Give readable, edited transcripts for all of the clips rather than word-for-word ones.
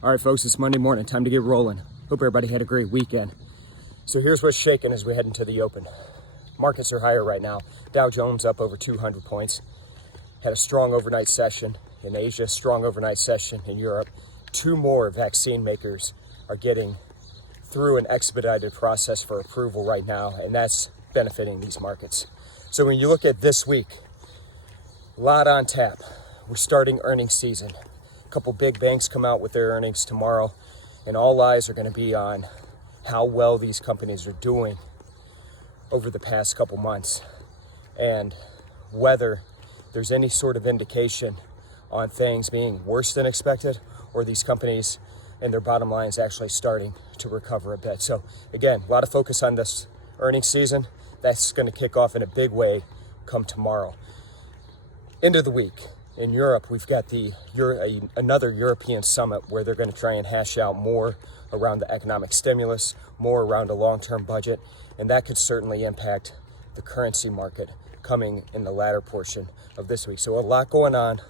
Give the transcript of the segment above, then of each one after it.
All right, folks, it's Monday morning. Time to get rolling. Hope everybody had a great weekend. So here's what's shaking as we head into the open. Markets are higher right now. Dow Jones up over 200 points. Had a strong overnight session in Asia, strong overnight session in Europe. 2 more vaccine makers are getting through an expedited process for approval right now, and that's benefiting these markets. So when you look at this week, a lot on tap. We're starting earnings season. A couple big banks come out with their earnings tomorrow, and all eyes are going to be on how well these companies are doing over the past couple months and whether there's any sort of indication on things being worse than expected or these companies and their bottom lines actually starting to recover a bit. So again, a lot of focus on this earnings season. That's going to kick off in a big way come tomorrow. End of the week. In Europe, we've got another European summit where they're going to try and hash out more around the economic stimulus, more around a long-term budget, and that could certainly impact the currency market coming in the latter portion of this week. So a lot going on,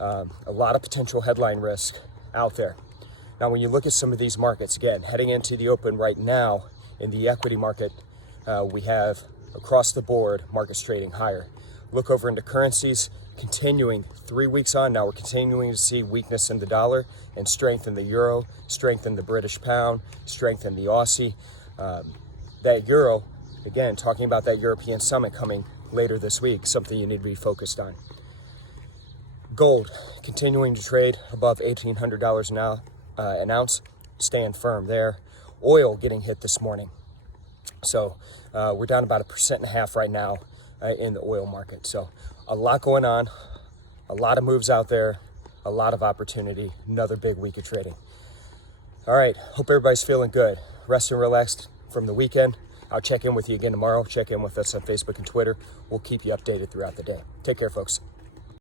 a lot of potential headline risk out there. Now, when you look at some of these markets, again, heading into the open right now in the equity market, we have across the board markets trading higher. Look over into currencies. Continuing 3 weeks on now, we're continuing to see weakness in the dollar and strength in the euro, strength in the British pound, strength in the Aussie. That euro, again, talking about that European summit coming later this week, something you need to be focused on. Gold, continuing to trade above $1,800 an ounce, staying firm there. Oil getting hit this morning. So we're down about 1.5% right now in the oil market. So a lot going on, a lot of moves out there, a lot of opportunity, another big week of trading. All right, hope everybody's feeling good. Rest and relaxed from the weekend. I'll check in with you again tomorrow. Check in with us on Facebook and Twitter. We'll keep you updated throughout the day. Take care, folks.